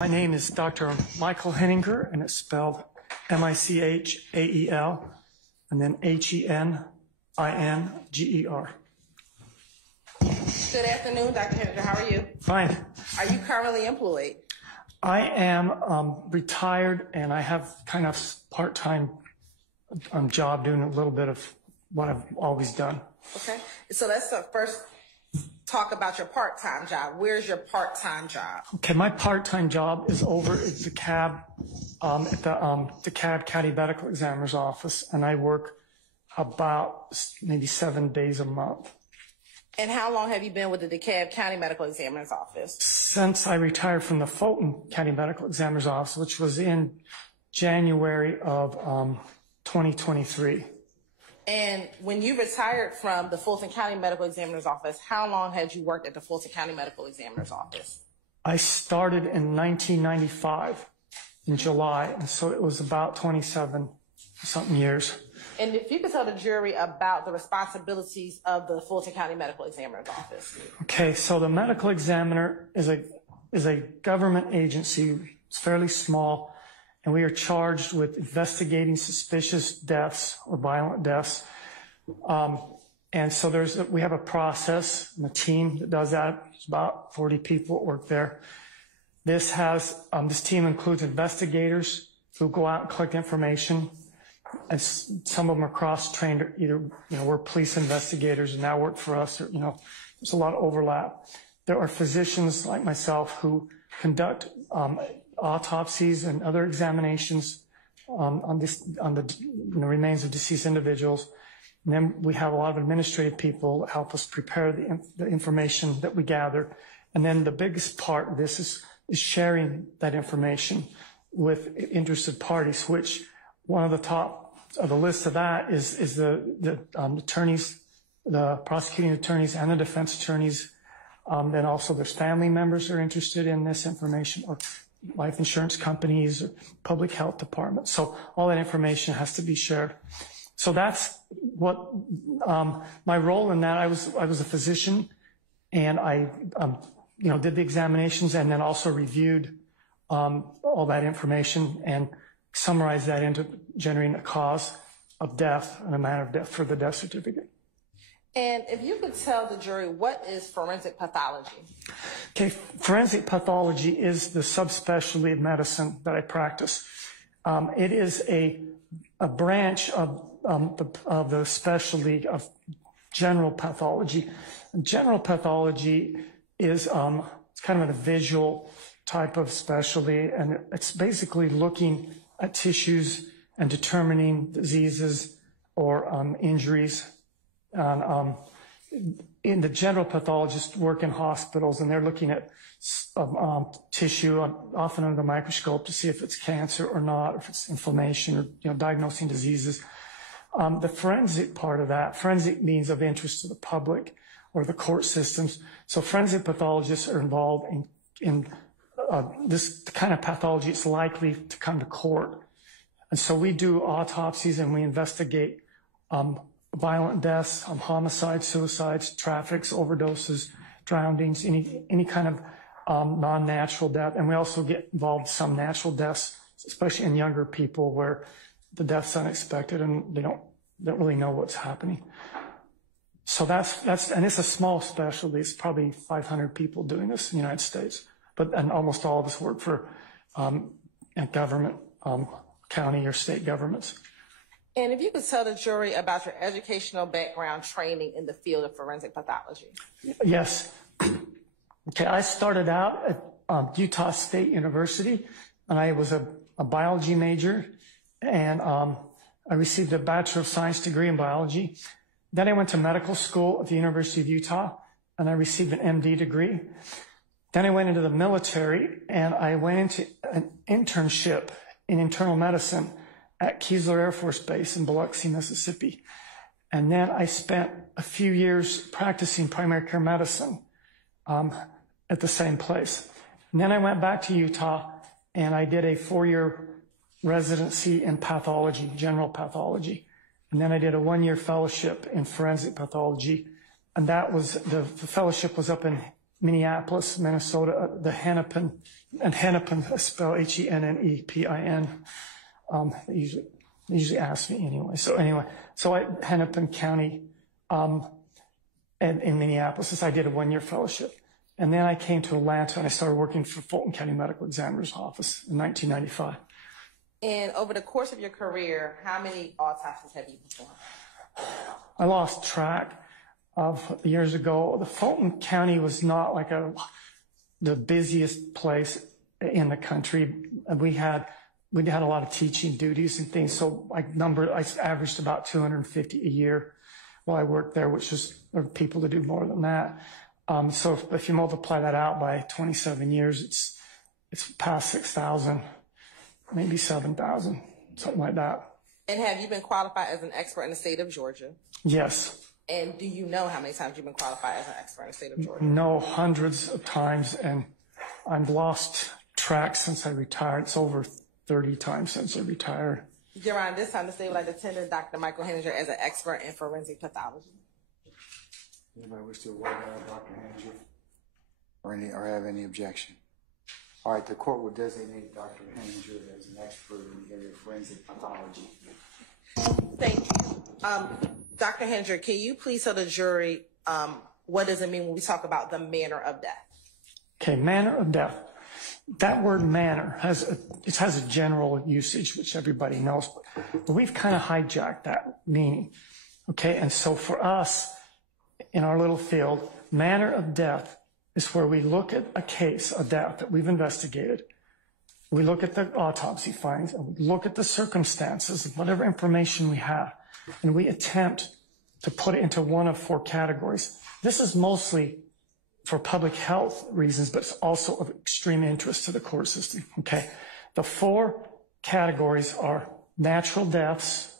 My name is Dr. Michael Henninger, and it's spelled M-I-C-H-A-E-L, and then H-E-N-I-N-G-E-R. Good afternoon, Dr. Henninger. How are you? Fine. Are you currently employed? I am retired, and I have kind of part-time job doing a little bit of what I've always done. Okay. So let's first talk about your part-time job. Where's your part-time job? Okay, my part-time job is over at the Cobb, at the Cobb County Medical Examiner's office, and I work about maybe 7 days a month. And how long have you been with the DeKalb County Medical Examiner's office? Since I retired from the Fulton County Medical Examiner's office, which was in January of 2023. And when you retired from the Fulton County Medical Examiner's office, how long had you worked at the Fulton County Medical Examiner's office? I started in 1995 in July, and so it was about 27-something years. And if you could tell the jury about the responsibilities of the Fulton County Medical Examiner's office. Okay, so the medical examiner is a government agency. It's fairly small, and we are charged with investigating suspicious deaths or violent deaths. And so we have a process and a team that does that. There's about 40 people that work there. This team includes investigators who go out and collect information. And some of them are cross-trained, either, we're police investigators and now work for us, or, there's a lot of overlap. There are physicians like myself who conduct autopsies and other examinations on the remains of deceased individuals. And then we have a lot of administrative people that help us prepare the information that we gather. And then the biggest part of this is sharing that information with interested parties, which one of the top of the list of that is the attorneys, the prosecuting attorneys and the defense attorneys. Then also there's family members who are interested in this information, or life insurance companies, or public health departments. So all that information has to be shared. So that's what my role in that. I was a physician, and I did the examinations and then also reviewed all that information and summarize that into generating a cause of death and a manner of death for the death certificate. And if you could tell the jury, what is forensic pathology? Okay, forensic pathology is the subspecialty of medicine that I practice. It is a branch of the specialty of general pathology. General pathology is it's kind of a visual type of specialty, and it's basically looking at tissues and determining diseases or injuries. And in the general pathologists work in hospitals, and they're looking at tissue, often under the microscope, to see if it's cancer or not, or if it's inflammation, or diagnosing diseases. The forensic part of that, forensic means of interest to the public or the court systems. So forensic pathologists are involved in this kind of pathology. It's likely to come to court. And so we do autopsies, and we investigate violent deaths, homicides, suicides, traffics, overdoses, drownings, any kind of non-natural death. And we also get involved in some natural deaths, especially in younger people where the death's unexpected and they don't really know what's happening. So and it's a small specialty. It's probably 500 people doing this in the United States. And almost all of us work for government, county or state governments. And if you could tell the jury about your educational background training in the field of forensic pathology. Yes. Okay, I started out at Utah State University, and I was a biology major, and I received a Bachelor of Science degree in biology. Then I went to medical school at the University of Utah, and I received an MD degree. Then I went into the military, and I went into an internship in internal medicine at Keesler Air Force Base in Biloxi, Mississippi. And then I spent a few years practicing primary care medicine at the same place. And then I went back to Utah, and I did a 4-year residency in pathology, general pathology. And then I did a 1-year fellowship in forensic pathology. And that was, the fellowship was up in Minneapolis, Minnesota, the Hennepin, and Hennepin, spell Hennepin. They usually ask me anyway. So Hennepin County, and in Minneapolis, I did a 1-year fellowship. And then I came to Atlanta and I started working for Fulton County Medical Examiner's Office in 1995. And over the course of your career, how many autopsies have you performed? I lost track of years ago. The Fulton County was not like the busiest place in the country. We had a lot of teaching duties and things. So I averaged about 250 a year while I worked there, which is, there are people to do more than that. So if you multiply that out by 27 years, it's past 6,000, maybe 7,000, something like that. And have you been qualified as an expert in the state of Georgia? Yes. And do you know how many times you've been qualified as an expert in the state of Georgia? No, hundreds of times, and I've lost track since I retired. It's over 30 times since I retired. Around this time, the state would like to tender Dr. Michael Henninger as an expert in forensic pathology. Anybody wish to award Dr. Henninger or have any objection? All right, the court will designate Dr. Henninger as an expert in the area of forensic pathology. Thank you. Dr. Henninger, can you please tell the jury what does it mean when we talk about the manner of death? Okay, manner of death. That word manner has a general usage, which everybody knows, but we've kind of hijacked that meaning. Okay, and so for us, in our little field, manner of death is where we look at a case, a death that we've investigated. We look at the autopsy findings, and we look at the circumstances of whatever information we have, and we attempt to put it into one of 4 categories. This is mostly for public health reasons, but it's also of extreme interest to the court system, okay? The 4 categories are natural deaths,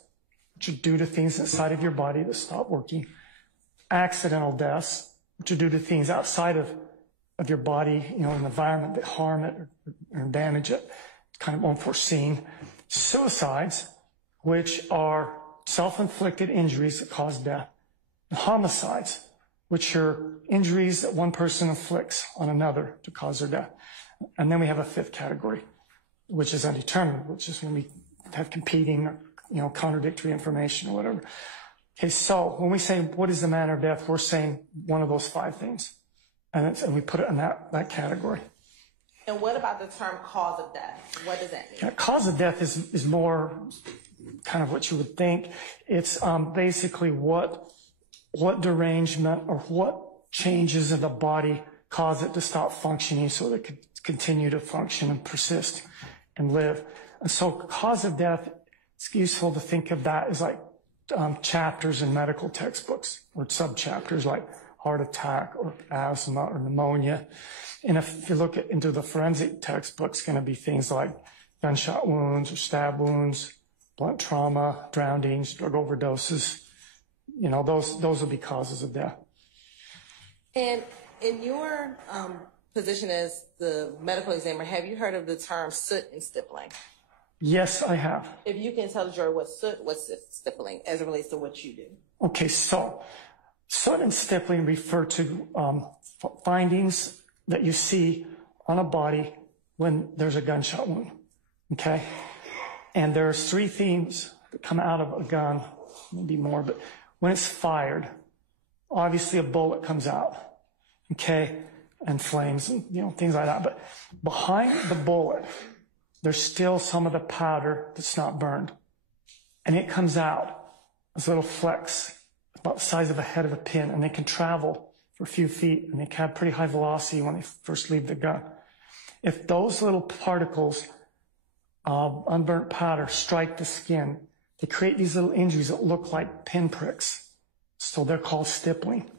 which are due to things inside of your body that stop working, accidental deaths, which are due to things outside of your body, an environment that harm it or damage it, kind of unforeseen. Suicides, which are self-inflicted injuries that cause death. And homicides, which are injuries that one person inflicts on another to cause their death. And then we have a 5th category, which is undetermined, which is when we have competing, contradictory information or whatever. Okay, so when we say what is the manner of death, we're saying one of those 5 things. And we put it in that category. And what about the term cause of death? What does that mean? Yeah, cause of death is more kind of what you would think. It's basically what derangement or what changes in the body cause it to stop functioning so that it could continue to function and persist and live. And so cause of death, it's useful to think of that as like chapters in medical textbooks or subchapters like heart attack or asthma or pneumonia. And if you look into the forensic textbook, it's going to be things like gunshot wounds or stab wounds, blunt trauma, drownings, drug overdoses. Those will be causes of death. And in your position as the medical examiner, have you heard of the term soot and stippling? Yes, I have. If you can tell the jury what's stippling as it relates to what you do. Okay, so soot and stippling refer to findings that you see on a body when there's a gunshot wound, okay? And there's 3 themes that come out of a gun, maybe more, but when it's fired, obviously a bullet comes out, okay, and flames and, things like that. But behind the bullet, there's still some of the powder that's not burned. And it comes out as little flecks about the size of the head of a pin, and they can travel for a few feet, and they can have pretty high velocity when they first leave the gun. If those little particles of unburnt powder strike the skin, they create these little injuries that look like pinpricks. So they're called stippling.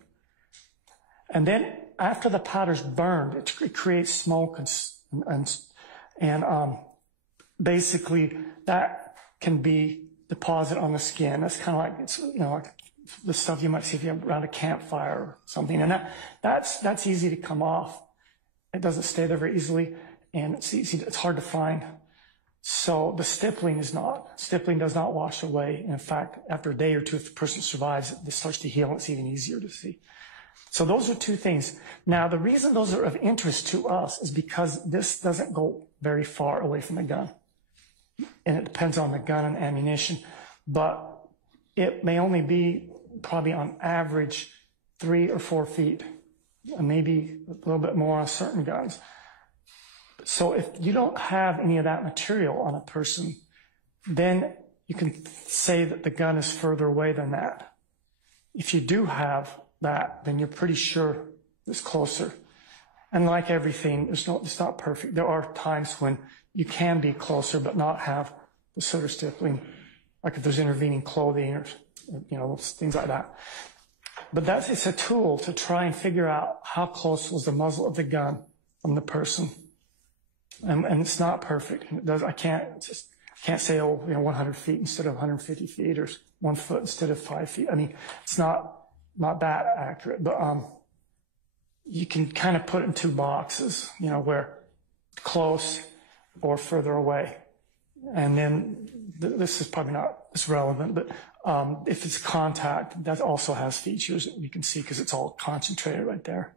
And then after the powder's burned, it creates smoke and basically that can be deposit on the skin. That's kind of like, like the stuff you might see if you're around a campfire or something. And that's easy to come off. It doesn't stay there very easily, and it's hard to find. So the stippling does not wash away. In fact, after a day or 2, if the person survives, it starts to heal, and it's even easier to see. So those are two things. Now, the reason those are of interest to us is because this doesn't go very far away from the gun. And it depends on the gun and ammunition. But it may only be probably on average 3 or 4 feet, and maybe a little bit more on certain guns. So if you don't have any of that material on a person, then you can say that the gun is further away than that. If you do have that, then you're pretty sure it's closer. And like everything, it's not perfect. There are times when you can be closer but not have the sort of stippling, like if there's intervening clothing or, things like that. But it's a tool to try and figure out how close was the muzzle of the gun from the person. And it's not perfect. I can't say, 100 feet instead of 150 feet or 1 foot instead of 5 feet. I mean, it's not that accurate, but you can kind of put it in 2 boxes, where close or further away. And then this is probably not as relevant, but if it's contact, that also has features that you can see because it's all concentrated right there.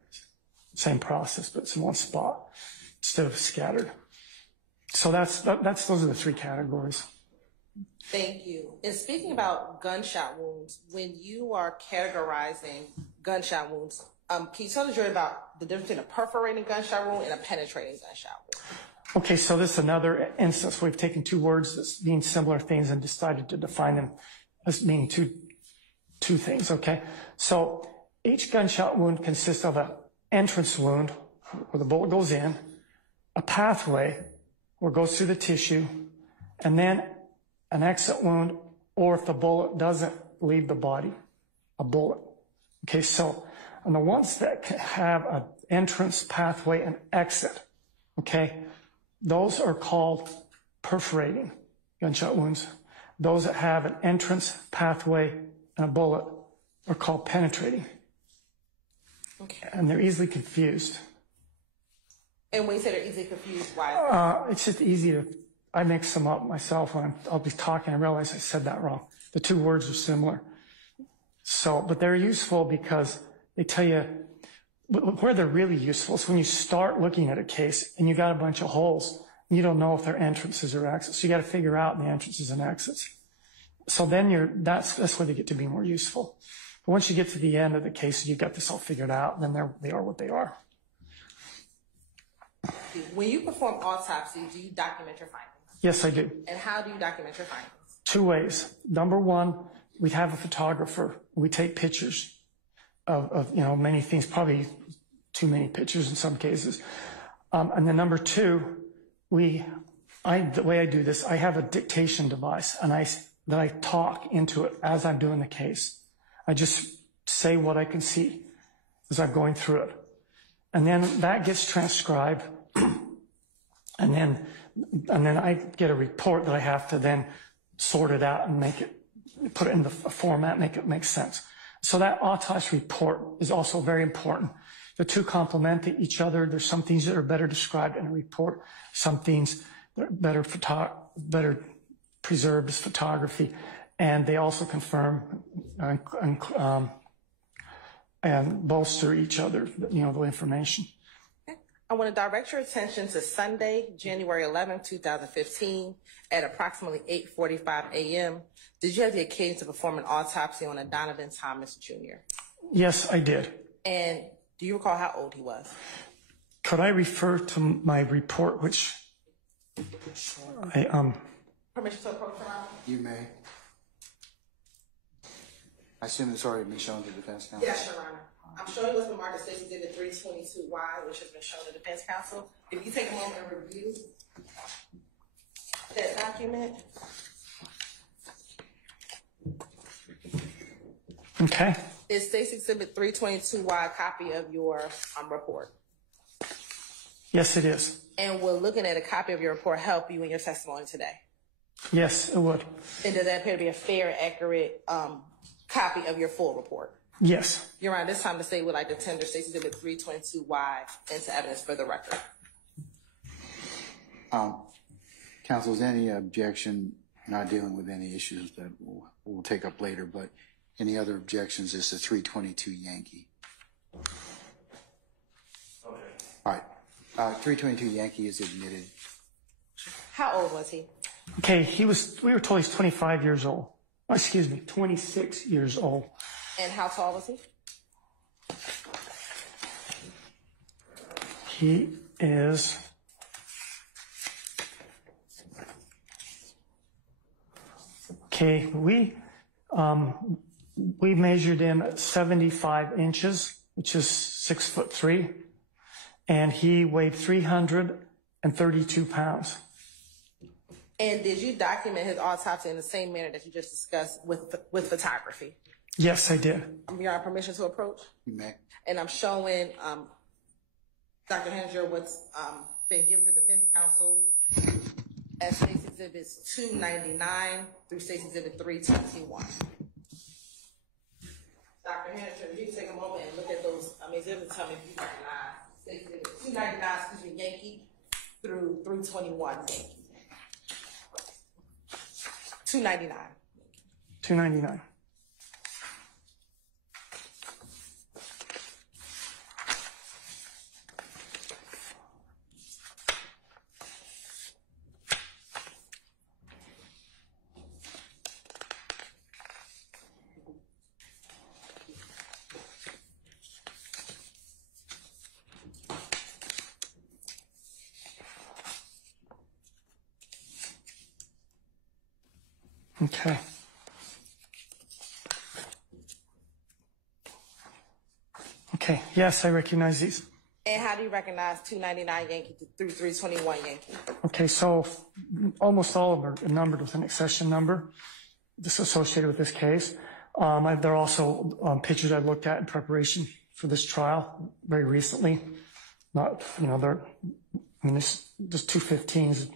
Same process, but it's in one spot instead of scattered. So those are the 3 categories. Thank you. And speaking about gunshot wounds, when you are categorizing gunshot wounds, can you tell the jury about the difference between a perforating gunshot wound and a penetrating gunshot wound? Okay, so this is another instance. We've taken 2 words that mean similar things and decided to define them as meaning two things, okay? So each gunshot wound consists of an entrance wound where the bullet goes in, a pathway where it goes through the tissue, and then an exit wound, or if the bullet doesn't leave the body, a bullet. Okay, so and the ones that have an entrance, pathway, and exit, okay, those are called perforating gunshot wounds. Those that have an entrance, pathway, and a bullet are called penetrating. Okay. And they're easily confused. And when you say they're easily confused, why? It's just easy I mix them up myself when I'll be talking. I realize I said that wrong. The 2 words are similar. So, but they're useful because they tell you where they're really useful. Is when you start looking at a case and you got a bunch of holes and you don't know if they're entrances or exits. So you got to figure out the entrances and exits. So then that's where they get to be more useful. But once you get to the end of the case, you've got this all figured out, then they are what they are. When you perform autopsy, do you document your findings? Yes, I do. And how do you document your findings? 2 ways. Number 1, we have a photographer. We take pictures of many things, probably too many pictures in some cases. And then number 2, the way I do this, I have a dictation device, and I talk into it as I'm doing the case. I just say what I can see as I'm going through it. And then that gets transcribed, and then I get a report that I have to then sort it out and put it in the format, make it make sense. So that autopsy report is also very important. The 2 complement each other. There's some things that are better described in a report, some things that are better preserved as photography, and they also confirm and bolster each other, the information. Okay. I want to direct your attention to Sunday, January 11, 2015, at approximately 8:45 a.m. Did you have the occasion to perform an autopsy on a Donovan Thomas Jr.? Yes, I did. And do you recall how old he was? Could I refer to my report, which Permission to approach around? You may. I assume it's already been shown to defense counsel. Yes, Your Honor. I'm showing what's been marked as Exhibit 322Y, which has been shown to defense counsel. If you take a moment and review that document. Okay. It states Exhibit 322Y, a copy of your report. Yes, it is. And will looking at a copy of your report help you in your testimony today? Yes, it would. And does that appear to be a fair, accurate copy of your full report? Yes. Your Honor, this time the state would like to tender State's Exhibit 322Y into evidence for the record. Counsel, is any objection, not dealing with any issues that we'll take up later, but any other objections as to 322 Yankee? All right. 322 Yankee is admitted. How old was he? Okay, we were told he's 25 years old. Oh, excuse me, 26 years old. And how tall was he? He is okay. We measured him at 75 inches, which is 6'3", and he weighed 332 pounds. And did you document his autopsy in the same manner that you just discussed with photography? Yes, I did. You're on permission to approach? You may. And I'm showing Dr. Henninger what's been given to defense counsel as State's Exhibits 299 through State's Exhibit 321. Dr. Henninger, you can take a moment and look at those exhibits and tell me if you recognize State's Exhibit 299, Yankee, through 321 Yankee. 299. 299. Okay. Okay, yes, I recognize these. And how do you recognize 299 Yankee through 321 Yankee? Okay, so almost all of them are numbered with an accession number just associated with this case. There are also pictures I've looked at in preparation for this trial very recently. Not, this 215 is,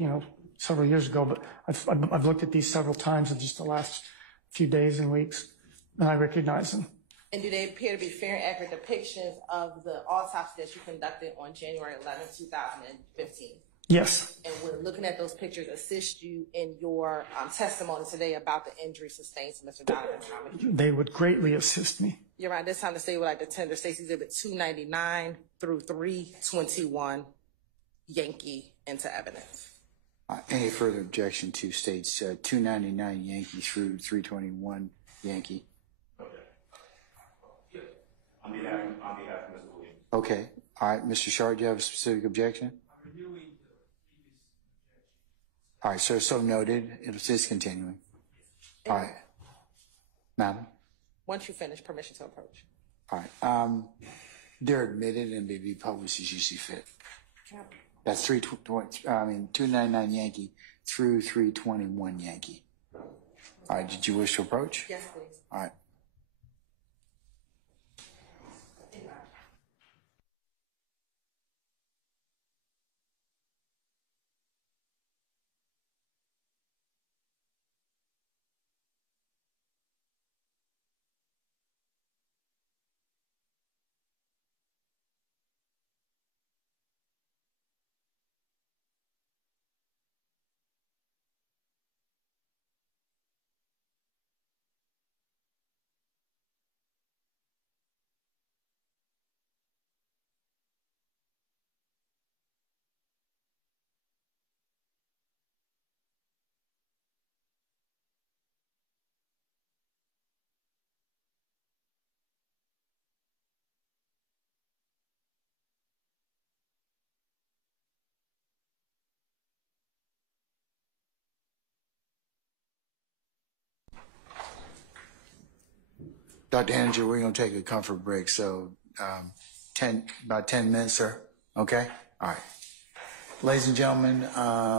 several years ago, but I've looked at these several times in just the last few days and weeks, and I recognize them. And do they appear to be fair and accurate depictions of the autopsy that you conducted on January 11, 2015? Yes. And would looking at those pictures assist you in your testimony today about the injury sustained to Mr. Donovan Thomas? They would greatly assist me. You're right. This time the state would like to tender State's Exhibit 299 through 321 Yankee into evidence. Any further objection to States 299 Yankee through 321 Yankee? Okay. On behalf of Mr. Williams. Okay. All right, Mr. Sharp, do you have a specific objection? I'm reviewing the previous objection. All right, sir, so noted. It is continuing. All right. Madam? Once you finish, permission to approach. All right. They're admitted and they be published as you see fit. That's 299 Yankee through 321 Yankee. All right, did you wish to approach? Yes, please. All right. Dr. Henninger, we're going to take a comfort break. So about 10 minutes, sir. Okay? All right. Ladies and gentlemen,